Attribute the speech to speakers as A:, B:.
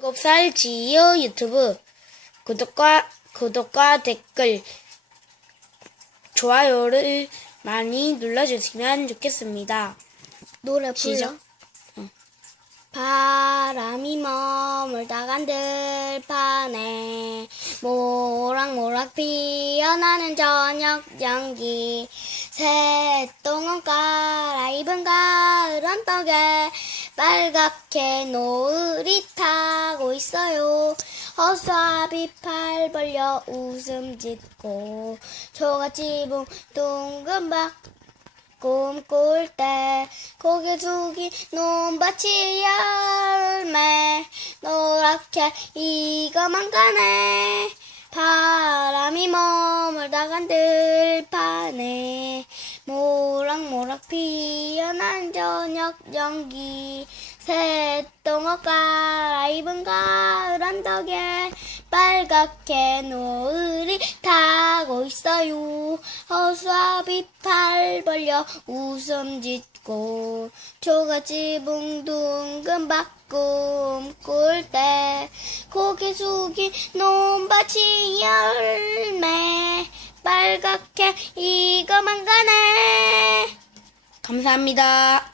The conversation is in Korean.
A: 7살 지유 유튜브 구독과 구독과 댓글 좋아요를 많이 눌러주시면 좋겠습니다.
B: 노래
A: 시작.
B: 불러. 바람이 머물다 간 들판에 모락모락 피어나는 저녁 연기 새똥은 깔아입은 가을 언덕에 빨갛게 노을이 타고 있어요. 허수아비 팔 벌려 웃음 짓고 초가지붕 둥근박 꿈꿀 때 고개 숙인 논밭이 열매. 노랗게 익어만 가네. 바람이 머물다 간 들판에 모락모락 피어난 저녁 연기. 새똥어 깔아입은 가을 언덕에 빨갛게 노을이 타고 있어요. 허수아 비 팔 벌려 웃음 짓고 초가지 붕 둥근박 꿈꿀 때 고개 숙인 논밭이 열매. 빨갛게 익어만 가네
A: 감사합니다.